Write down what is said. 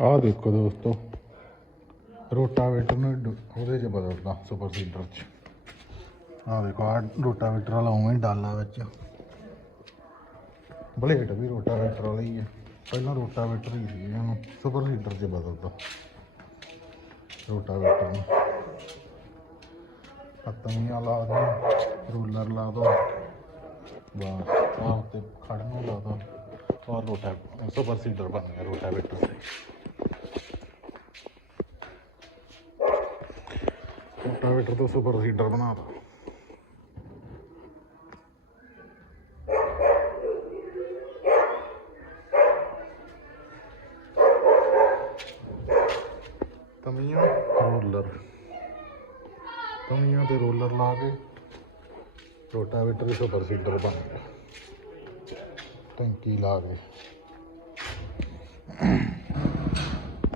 ਆਹ ਦੇਖੋ ਦੋਸਤੋ, ਰੋਟਾਵੇਟਰ ਨੂੰ ਡ- ਉਹਦੇ 'ਚ ਬਦਲਦਾ ਸੁਪਰ ਸੀਡਰ 'ਚ। ਆਹ ਦੇਖੋ, ਆਹ ਰੋਟਾਵੇਟਰ ਵਾਲਾ ਉਵੇਂ ਹੀ ਡਾਲਾ ਵਿੱਚ। ਬਲੇਡ ਵੀ ਰੋਟਾਵੇਟਰ ਵਾਲਾ ਹੀ ਹੈ। ਪਹਿਲਾਂ ਰੋਟਾਵੇਟਰ ਹੀ ਸੀ ਇਹਨੂੰ ਸੁਪਰ ਸੀਡਰ 'ਚ ਬਦਲਦਾ। ਰੋਟਾਵੇਟਰ ਨੂੰ। ਪਤੰਗੀਆਂ ਲਾ ਦੋ, ਰੂਲਰ ਲਾ ਦੋ। ਬਸ, ਆਹ ਉੱਤੇ ਖੜਨ ਨੂੰ ਲਾ ਦੋ। ਔਰ ਰੋਟਾ, ਸੁਪਰ ਸੀਡਰ ਬਣ ਗਿਆ ਰੋਟਾਵੇਟਰ से ਰੋਟਾਵੇਟਰ ਤੋਂ ਸੁਪਰ ਸੀਡਰ ਬਣਾਤਾ ਤਮੀਆਂ ਰੋਲਰ। ਤਮੀਆਂ ਤੇ ਰੋਲਰ ਲਾ ਕੇ ਰੋਟਾਵੇਟਰ ਦੇ ਸੁਪਰ ਸੀਡਰ ਬਣ ਗਿਆ ਟੈਂਕੀ ਲਾ ਕੇ।